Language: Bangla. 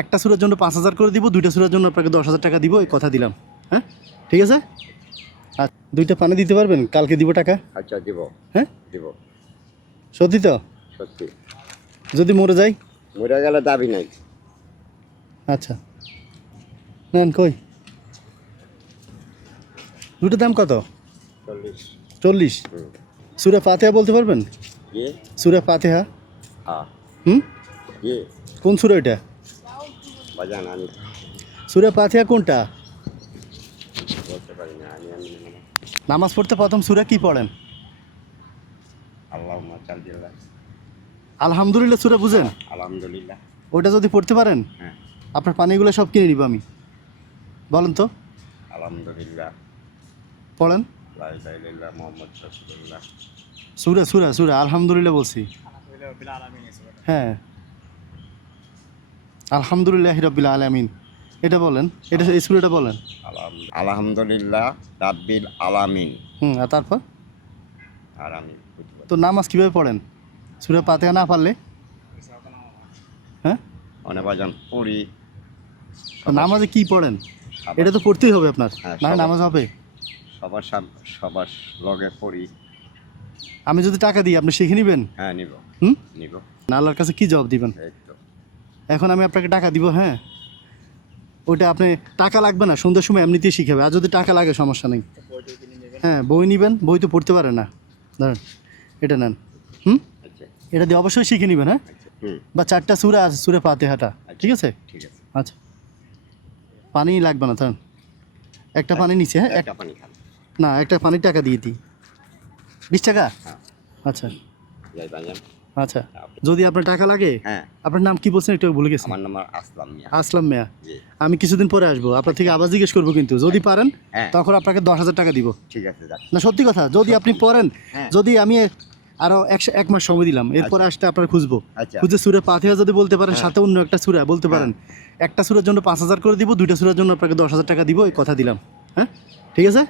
একটা সূরার জন্য 5,000 করে দিব, দুইটা সূরার জন্য আপনাকে 10,000 টাকা দিব, এই কথা দিলাম। হ্যাঁ ঠিক আছে। আর দুইটা পানি দিতে পারবেন? কালকে দিব টাকা। আচ্ছা দিব। হ্যাঁ দিব। সত্যি তো? সত্যি। যদি মরে যাই? মরে গেলে দাবি নাই। আচ্ছা নেন। কই দুটো দাম কত? 40। 40। সূরা ফাতিহা বলতে পারবেন? কি? সূরা ফাতিহা। হ্যাঁ। হুম কি? কোন সূরা এটা? বাজান আমি সূরা ফাতিহা কোনটা? বলতে পারি না। আমি নামাজ পড়তে প্রথম সূরা কি পড়েন? আল্লাহুম্মা সাল্লিল্লাহ। আলহামদুলিল্লাহ সূরা বুঝেন? আলহামদুলিল্লাহ। ওটা যদি পড়তে পারেন হ্যাঁ। আপনার পানিগুলো সব কিনে নিব আমি। বলেন তো। আলহামদুলিল্লাহ। পড়েন। লা ইলাহা ইল্লাল্লাহ মুহাম্মদ রাসূলুল্লাহ। সূরা সূরা সূরা আলহামদুলিল্লাহ বলছি। হ্যাঁ আলহামদুলিল্লাহি রাব্বিল আলামিন এটা বলেন। এটা এই সূরাটা বলেন। আলহামদুলিল্লাহ রাব্বিল আলামিন। আর তারপর? আর আমি তো নামাজ কীভাবে পড়েন সূরা ফাতিহা না পারলে? হ্যাঁ অনেক বাজান পড়ি। তো নামাজে কি পড়েন? এটা তো পড়তেই হবে আপনার, হ্যাঁ, না নামাজ হবে? সবার লগে পড়ি। আমি যদি টাকা দিই আপনি শিখে নেবেন? হ্যাঁ নিব। নিব। আল্লাহর কাছে কি জবাব দিবেন? এই তো। এখন আমি আপনাকে টাকা দিব, হ্যাঁ ওইটা আপনি টাকা লাগবে না, সন্ধ্যার সময় এমনিতেই শিখাবে। আর যদি টাকা লাগে সমস্যা নেই। হ্যাঁ বই নেবেন, বই তো পড়তে পারে না। ধরেন এটা নেন। আচ্ছা। এটা দিয়ে অবশ্যই শিখে নেবেন। হ্যাঁ বা 4টা সূরা আছে সূরা ফাতিহাটা। ঠিক আছে। ঠিক আছে। আচ্ছা পানি লাগবে না। ধরেন একটা পানি নিচে। হ্যাঁ একটা পানি খান। না একটা পানির টাকা দিয়ে দিই। 20 টাকা? হ্যাঁ। আচ্ছা যাই বাজান। আচ্ছা যদি আপনার টাকা লাগে। হ্যাঁ। আপনার নাম কি বলছেন একটু ভুলে গেছি। আমার নাম আসলাম মিয়া। আসলাম মিয়া। জি। আমি কিছুদিন পরে আসবো, আপনার থেকে আবার জিজ্ঞেস করবো কিন্তু যদি পারেন হ্যাঁ। তখন আপনাকে 10,000 টাকা দিব। ঠিক আছে যাক। না সত্যি কথা, যদি আপনি পড়েন। হ্যাঁ। যদি আমি আরো 1 মাস সময় দিলাম, এরপরে আসতে আপনার খুঁজবো। আচ্ছা। খুঁজে সূরা ফাতিহা যদি বলতে পারেন, সাথে অন্য একটা সূরা বলতে পারেন, একটা সূরার জন্য 5,000 করে দিব, দুইটা সূরার জন্য আপনাকে 10,000 টাকা দিব, এই কথা দিলাম। হ্যাঁ ঠিক আছে।